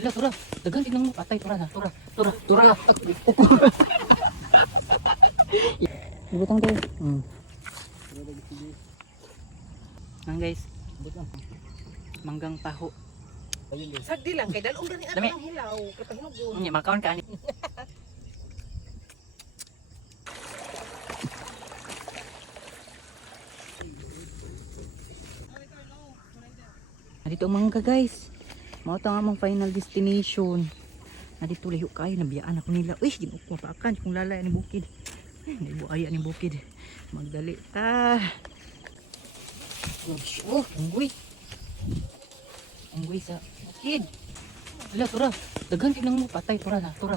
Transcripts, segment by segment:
Hala, tura. Dagan tingnan mo. Patay, tura na. Tura. Ibutang tayo. Guys. Manggang taho. Sagdi lang kay dalong gani Dami. ang hilaw kay pahinugon. Makaon ka ani. Dito ang mangga guys. Mao ta nga among final destination. Dito layo kayo nabiyaan ako nila. Uy, ginuko pa akan kung lalay ni bukid. Ay, buaya ni bukid. Magdali ta. Oh, unggoy. Unggoy sa bukid. Hala, tura. Dagan tingnan mo. Patay, tura na. Tura.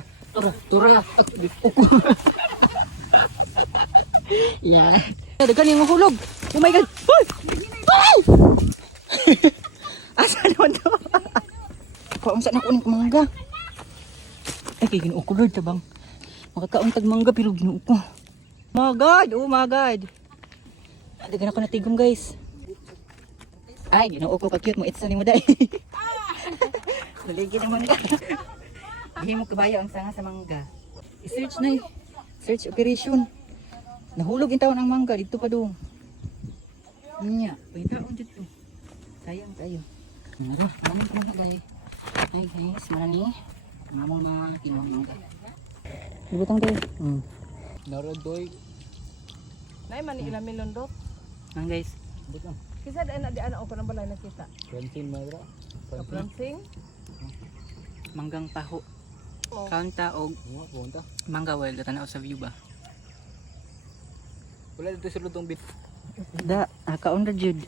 Yeah. Dagan yung mahulog. Oh my God. Ay! Ay! Asa naman to? Kaunsa na kunin ko mangga. Ay, kay ginuo ko Lord, tabang. Makakauntag mangga, pero ginuo ko. Oh my God. Dagan ako natigom guys. Ay, ginuo ko ka-cute mo. Itsa ni mo day. Baligid ang mangga. Hindi mo kabayo ang sanga sa mangga. I-search na search operation. Nahulog yung taon ang mangga. Dito pa doon. Nya, pagkaon dito. Sayang tayo. Maraming ka mangga guys. Ay guys, marami. Mamang mga kinuha mangga. Ibutang tayo. Naradoy. Nay man ni ilang milondot. Guys. Butang. Kisa di ana ko nang balay nakita. Francine Magra. Kapransing. Manggang taho. Kaunta og Mga punta. mangga wild tanaw sa view ba? Wala dito sa lutong bit. Da, kaon ra jud.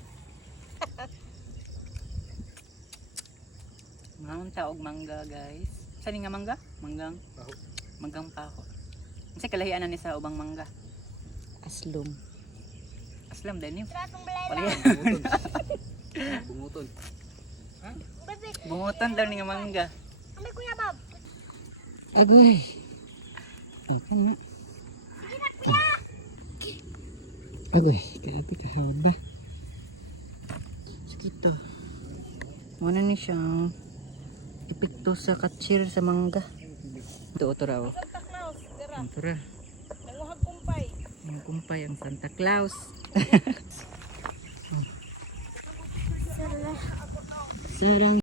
Kaunta og mangga guys. Saan nga mangga? Taho. Manggang taho. Unsa kalahian ni sa ubang mangga? Aslom. Aslam din yun. Bunguton. Bungutan daw ni nga mangga. Agoy. Agoy, grabe kahaba. Sakito. Muna ni siyang epekto sa katsir sa mangga. Ito raw. Santa Claus, dira. Ito ra. Nanguhag kumpay. Ang kumpay ang Santa Claus. Sarang